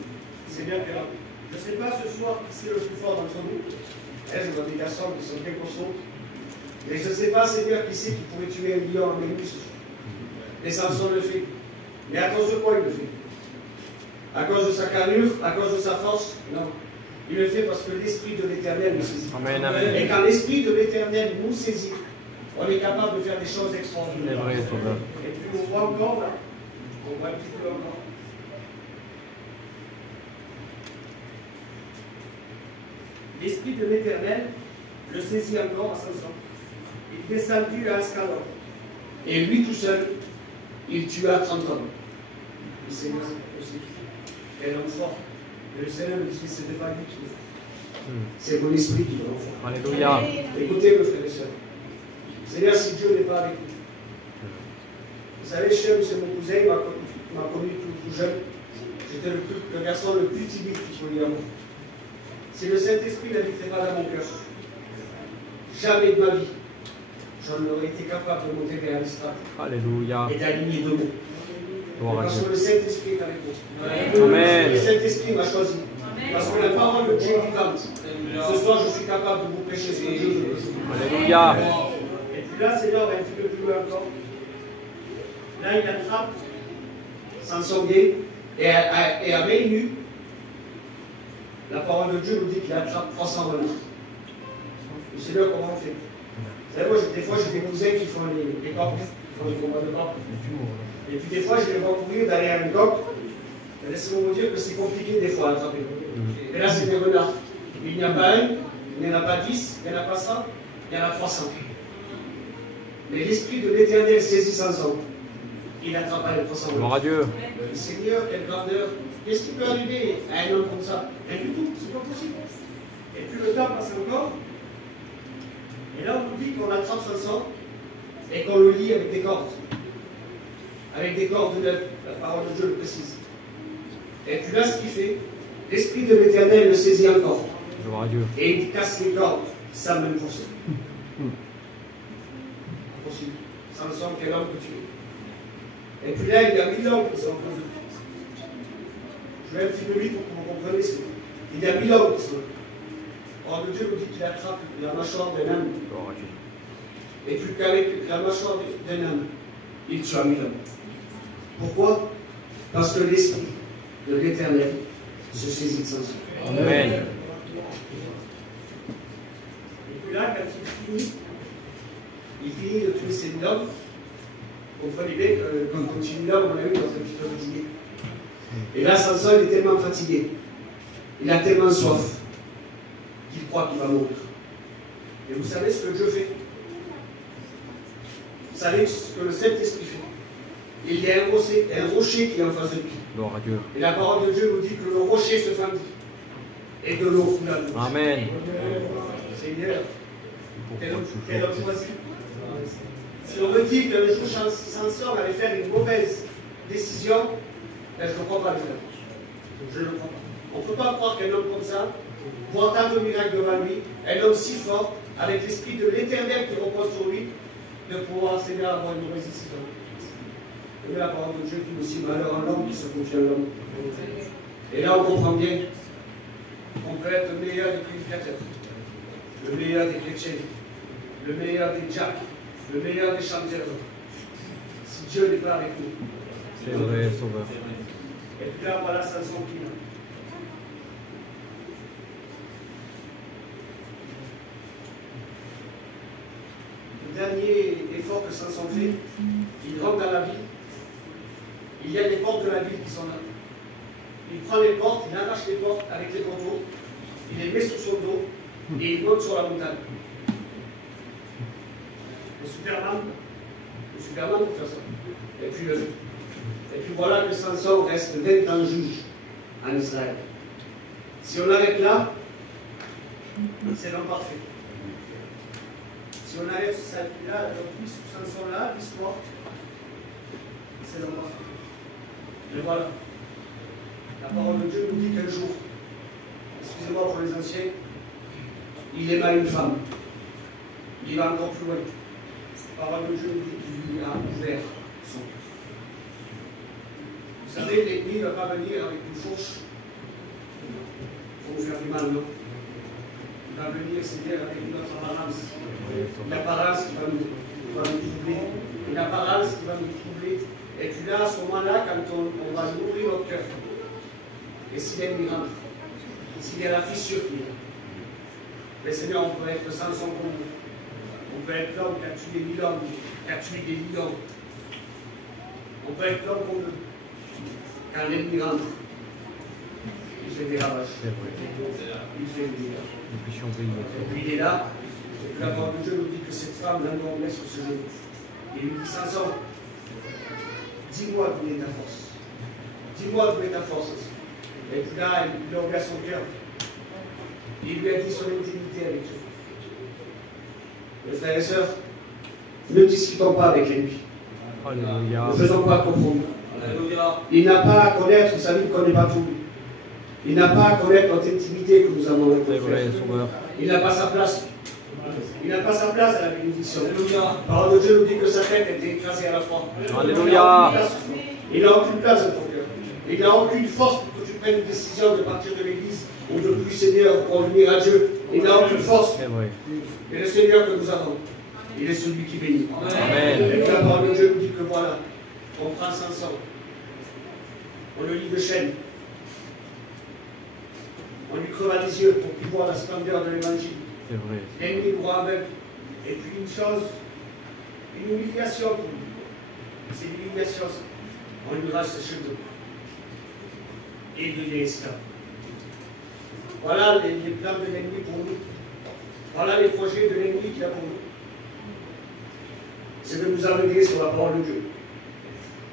C'est bien que là. Je ne sais pas ce soir qui c'est le plus fort d'entre nous. Je vois des garçons qui sont bien costauds. Mais je ne sais pas, Seigneur, qui c'est qui pourrait tuer un lion en main nue ce soir. Mais Samson le fait. Mais à cause de quoi il le fait? À cause de sa carrure? À cause de sa force? Non. Il le fait parce que l'Esprit de l'Éternel nous saisit. Amen, amen. Et quand l'Esprit de l'Éternel nous saisit, on est capable de faire des choses extraordinaires. C'est vrai, et puis on voit encore là, on voit un petit peu encore. l'Esprit de l'Éternel le saisit encore à Samson. Il descendit à Ascalon. Et lui tout seul, il tua 30 hommes. Le Seigneur, c'est possible. Et l'homme fort. Et le Seigneur me dit que ce n'était pas lui qui le fait. C'est mon esprit qui le rend fort. Alléluia. Écoutez, mes frères et sœurs. Seigneur, si Dieu n'est pas avec nous. Vous savez, c'est mon cousin, il m'a connu tout jeune. J'étais le garçon le plus timide qui pouvait y avoir. Si le Saint-Esprit n'habitait pas dans mon cœur, jamais de ma vie, j'en aurais été capable de monter vers l'estrade. Alléluia. Et d'aligner deux mots. Parce que le Saint-Esprit est avec moi. Amen. Le Saint-Esprit m'a choisi. Parce que la parole de Dieu est vivante. Ce soir, je suis capable de vous prêcher ce que Dieu veut. Alléluia. Et puis là, Seigneur va un petit peu plus loin encore. Là, il attrape Samson gay et à main nue, la parole de Dieu nous dit qu'il attrape 300 renards. Le Seigneur, comment on fait? Vous savez, moi, des fois, j'ai des cousins qui font les coqs, qui font les combats de coqs. Et puis des fois, je les vois courir derrière un coq. Laissez-moi vous dire que c'est compliqué des fois à attraper. Et là, c'est des renards. Il n'y a pas un, il n'y en a pas 10, il n'y en a pas 100, il y en a 300. Mais l'Esprit de l'Éternel saisit Samson. Il n'attrape pas les 300. Gloire à Dieu. Le Seigneur, quelle grandeur. Qu'est-ce qui peut arriver à un homme comme ça? Rien du tout, c'est pas possible. Et puis le temps passe encore. Et là, on nous dit qu'on attrape Samson et qu'on le lie avec des cordes. Avec des cordes de neuf. La parole de Dieu le précise. Et puis là, ce qu'il fait, l'Esprit de l'Éternel le saisit encore. Gloire à Dieu. Et il casse les cordes sans même forcer. Possible. Samson, quel homme que tu es. Et puis là, il y a 1000 hommes qui sont en train de... Je vais un petit peu vite pour que vous compreniez ce que il y a 1000 hommes qui sont là. Or, le Dieu nous dit qu'il attrape la mâchoire d'un âne. Et puis qu'avec la mâchoire d'un âne, il tue 1000 hommes. Pourquoi? Parce que l'Esprit de l'Éternel se saisit de Samson. Amen. Et puis là, quand il finit de tuer ces 1000 hommes. Comprenez bien qu'on continue là, on l'a eu dans un petit peu de juillet. Et là, Samson est tellement fatigué, il a tellement soif, qu'il croit qu'il va mourir. Et vous savez ce que Dieu fait? Vous savez ce que le Saint-Esprit fait? Il y a un rocher qui est en face de lui. Gloire à Dieu. Et la parole de Dieu nous dit que le rocher se fendit. Et de l'eau coula. Amen. Seigneur, quel homme choisi. Si on me dit que le jour Samson allait faire une mauvaise décision, ben je ne crois pas le faire. Je ne crois pas. On ne peut pas croire qu'un homme comme ça, voit tant de miracles devant lui, un homme si fort, avec l'Esprit de l'Éternel qui repose sur lui, de pouvoir Seigneur avoir une mauvaise décision. Et la parole de Dieu dit aussi malheur à l'homme qui se confie à l'homme. Et là on comprend bien qu'on peut être le meilleur des prédicateurs, le meilleur des chrétiens, le meilleur des diacres, le meilleur des chanteurs. Si Dieu n'est pas avec nous. C'est vrai, Sauveur. Et puis là, voilà Samson qui meurt. Le dernier effort que Samson fait, il rentre dans la ville. Il y a les portes de la ville qui sont là. Il prend les portes, il arrache les portes avec les poteaux, il les met sur son dos et il monte sur la montagne. Le Superman pour faire ça. Et puis voilà que Samson reste 20 ans juge en Israël. Si on arrête là, c'est l'homme parfait. Si on arrête là, Samson là, l'histoire, c'est l'homme parfait. Et voilà. La parole de Dieu nous dit qu'un jour, excusez-moi pour les anciens, il aima une femme. Il va encore plus loin. La parole de Dieu nous dit qu'il lui a ouvert son cœur. Vous savez, l'ennemi ne va pas venir avec une fourche pour nous faire du mal, non? Il va venir, Seigneur, avec notre apparence. Une apparence qui va nous troubler. Une apparence qui va nous troubler. Et puis là, à ce moment-là, quand on va nous ouvrir notre cœur, et s'il y a une rentre, s'il y a la fissure qui est là, mais Seigneur, on peut être Samson comme nous. On peut être l'homme qui a tué 1000 hommes, qui a tué des lions. On peut être l'homme comme nous. Quand l'ennemi rentre, il fait des ravages. Il fait des dégâts. Et puis il est là, et puis la parole de Dieu nous dit que cette femme l'endormait sur ce genou. Et il lui dit, Samson, dis-moi d'où est ta force. Dis-moi d'où est ta force. Et puis là, il a ouvert son cœur. Il lui a dit son intimité avec Dieu. Mes frères et sœurs, ne discutons pas avec l'ennemi. Ne faisons pas confondre. Il n'a pas à connaître, vous savez, il ne connaît pas tout. Il n'a pas à connaître notre intimité que nous avons avec notre frère. Il n'a pas sa place. Il n'a pas sa place à la bénédiction. La parole de Dieu nous dit que sa tête était écrasée à la croix. Alléluia. Il n'a aucune place dans ton cœur. Il n'a aucune force pour que tu prennes une décision de partir de l'église ou de plus Seigneur pour revenir à Dieu. Il n'a aucune force. Et le Seigneur que nous avons, il est celui qui bénit. Amen. Et puis la parole de Dieu nous dit que voilà, on prend Samson, on le lit de chaîne, on lui creva les yeux pour qu'il voie la splendeur de l'évangile. L'ennemi nous rend aveugle. Et puis une chose, une humiliation pour lui. C'est une humiliation. On lui rase ses cheveux. Et il devient esclave. Voilà les plans de l'ennemi pour nous. Voilà les projets de l'ennemi qu'il a pour nous. C'est de nous aveugler sur la parole de Dieu.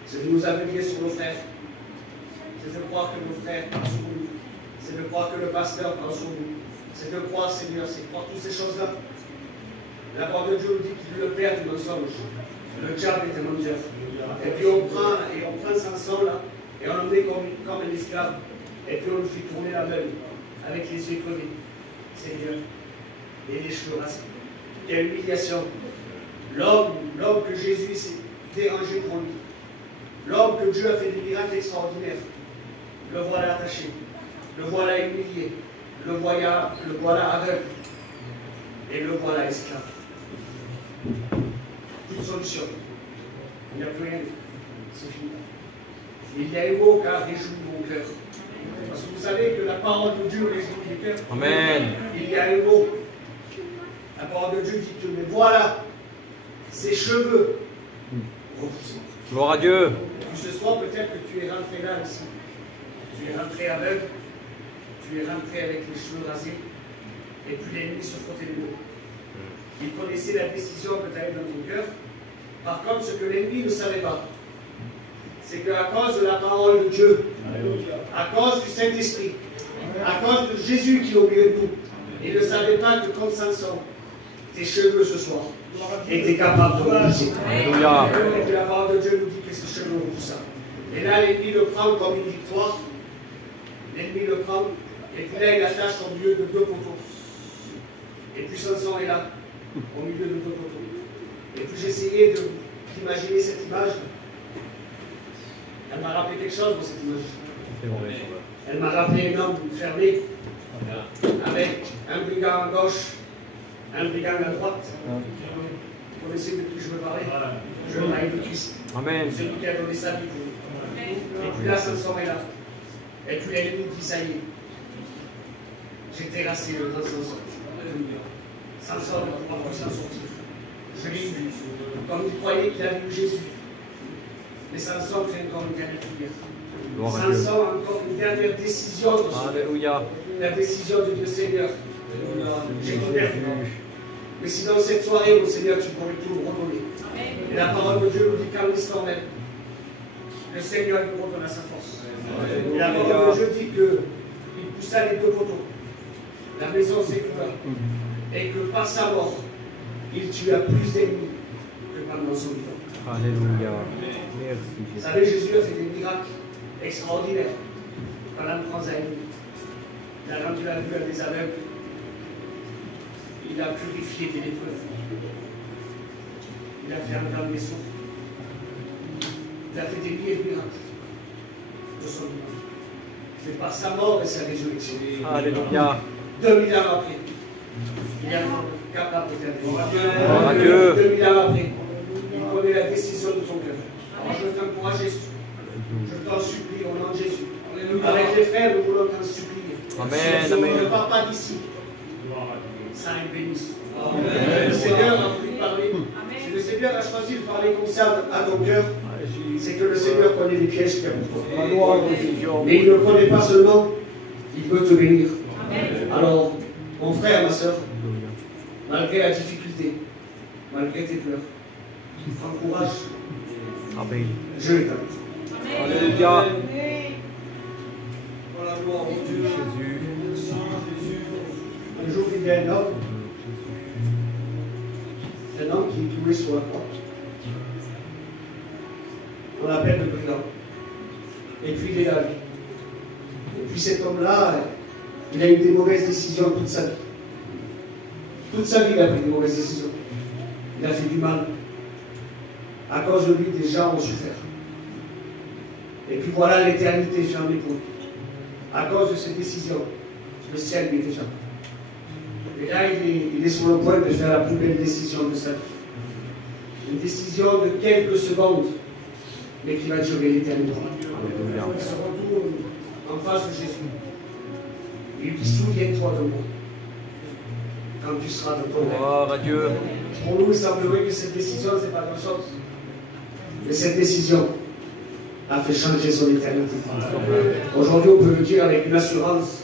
C'est de nous aveugler sur nos frères. C'est de croire que nos frères parlent sur nous. C'est de croire que le pasteur parle sur nous. C'est de croire, Seigneur, c'est de croire toutes ces choses-là. La parole de Dieu nous dit qu'il est le père du mensonge. Le diable est un menteur. Et puis on prend Samson là, et on le met comme un esclave. Et puis on le fait tourner la meule avec les yeux crevés. Seigneur, et les cheveux rasés. Quelle humiliation. L'homme que Jésus s'est dérangé pour lui. L'homme que Dieu a fait des miracles extraordinaires. Le voilà attaché. Le voilà humilié. Le voilà aveugle. Et le voilà esclave. Plus de solution. Il n'y a plus rien. C'est fini. Il y a un mot qui a réjoui mon cœur. Parce que vous savez que la parole de Dieu réjouit les cœurs. Amen. Il y a un mot. La parole de Dieu dit que, mais voilà, ses cheveux repoussés. Gloire à Dieu. Et ce soir, peut-être que tu es rentré là, ici. Tu es rentré aveugle. Tu es rentré avec les cheveux rasés. Et puis l'ennemi se frottait les mots. Il connaissait la décision que tu avais dans ton cœur. Par contre, ce que l'ennemi ne savait pas, c'est qu'à cause de la parole de Dieu, à cause du Saint-Esprit, à cause de Jésus qui est au milieu de nous, il ne savait pas que comme Samson, tes cheveux ce soir étaient capables de repousser. Alléluia. Et puis la parole de Dieu nous dit que ses cheveux repoussent. Et là, l'ennemi le prend comme une victoire. L'ennemi le prend, et puis là, il attache au milieu de deux poteaux. Et puis Samson est là, au milieu de deux poteaux. Et puis j'essayais d'imaginer cette image. Elle m'a rappelé quelque chose, cette image. Elle m'a rappelé un homme fermé, avec un brigand à gauche, un brigand à droite. Vous connaissez de qui je veux parler? Je veux parler de Christ. Amen. Celui qui a donné sa vie pour nous. Et puis là, Samson est là. Et puis l'ennemi dit, ça y est, j'ai terrassé le grand Samson. Samson ne pourra plus s'en sortir. Je l'ai vu, comme il croyait qu'il avait vu Jésus. Mais Samson fait encore une dernière prière. Samson a encore une dernière décision de son Alléluia. La décision de Dieu Seigneur. J'ai ton père. Mais si dans cette soirée, mon Seigneur, tu pourrais tout nous redonner. Et la parole de Dieu nous dit qu'en l'instant même, le Seigneur nous redonne sa force. Et la parole de Dieu dit qu'il poussa les deux poteaux. La maison s'écoula. Et que par sa mort, il tua plus d'ennemis que pendant son vivant. Alléluia. Merci. Vous savez, Jésus a fait des miracles extraordinaires pendant 30 années. Il a rendu la vue à des aveugles. Il a purifié des lépreux. Il a fait entendre des sourds. Il a fait des milliers de miracles de son vivant. C'est par sa mort et sa résurrection. Alléluia. 2000 ans après, il est capable de faire des miracles. Dieu. 2000 ans après, il prenait la décision de son cœur. Alors je veux t'encourager, je t'en supplie au nom de Jésus. Avec les frères, nous voulons t'en supplier. Amen. Si on Amen. ne part pas d'ici, ça une bénisse. Le Seigneur a voulu parler. Si le Seigneur a choisi de parler comme ça à ton cœur, c'est que le Seigneur connaît les pièges qu'il y a pour toi. Mais il ne connaît pas seulement, il peut te bénir. Alors, mon frère, ma soeur, malgré la difficulté, malgré tes pleurs, encourage. Dieu est avec toi. Alléluia. Un jour, il y a un homme qui est cloué sur la croix. On l'appelle le brigand. Et puis il est là. Et puis cet homme-là, il a eu des mauvaises décisions toute sa vie. Toute sa vie, il a pris des mauvaises décisions. Il a fait du mal. À cause de lui, des gens ont souffert. Et puis voilà, l'éternité fermée pour lui. À cause de cette décision, le ciel lui était fermé. Et là, il est sur le point de faire la plus belle décision de sa vie. Une décision de quelques secondes, mais qui va durer l'éternité. Il se retourne en face de Jésus. Il dit, souviens-toi de moi quand tu seras dans ton règne. Gloire à Dieu. Pour nous, il semblerait que cette décision, ce n'est pas grand-chose. Mais cette décision a fait changer son éternité. Aujourd'hui, on peut le dire avec une assurance.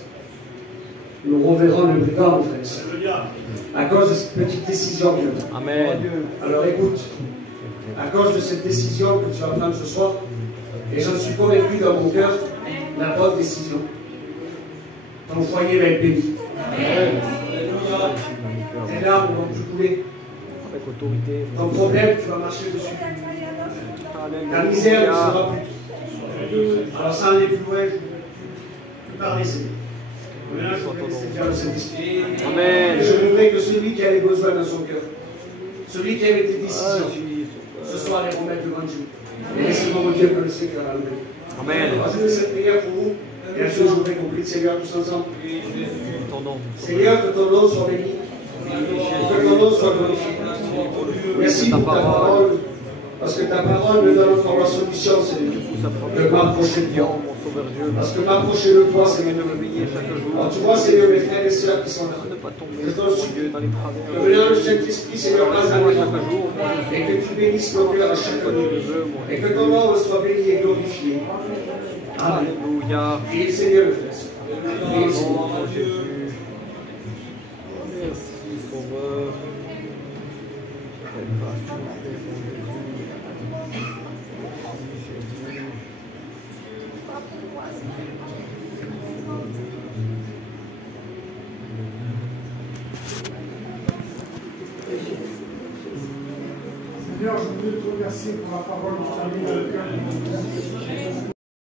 Nous reverrons le brigand, mon frère et sœur. À cause de cette petite décision. Amen. Alors écoute, à cause de cette décision que tu vas prendre ce soir, et j'en suis convaincu dans mon cœur, la bonne décision. Ton foyer va être béni. Tes larmes vont plus couler. Avec autorité. Ton problème, tu vas marcher dessus. La misère ne sera plus. Alors sans aller plus loin, je parle ici. Maintenant, je vais laisser faire le Saint-Esprit. Amen. Et je voudrais que celui qui a les besoins dans son cœur, celui qui avait des décisions, ce soir les remettre devant Dieu. Et laissez-moi vous dire que le Seigneur a levé. Amen. Alors, je fais cette prière pour vous. Et ensuite, je voudrais qu'on prie le Seigneur tous ensemble. Seigneur, que ton nom soit béni. Que ton nom soit glorifié. Merci pour ta parole. Parce que ta parole me donne encore la solution, Seigneur. De m'approcher de toi. Parce que m'approcher de toi, c'est de me veiller chaque jour. Alors tu vois, Seigneur, mes frères et sœurs qui sont là. Je t'en supplie. Que venant le Saint-Esprit, Seigneur, passe à jour. Et que tu bénisses nos cœurs à chaque fois. Et que ton nom soit béni et glorifié. Amen. Alléluia. Priez le Seigneur, mes frères et sœurs. Priez le Seigneur. Merci, Sauveur. Seigneur, je voulais te remercier pour la parole que tu as mise dans le cœur de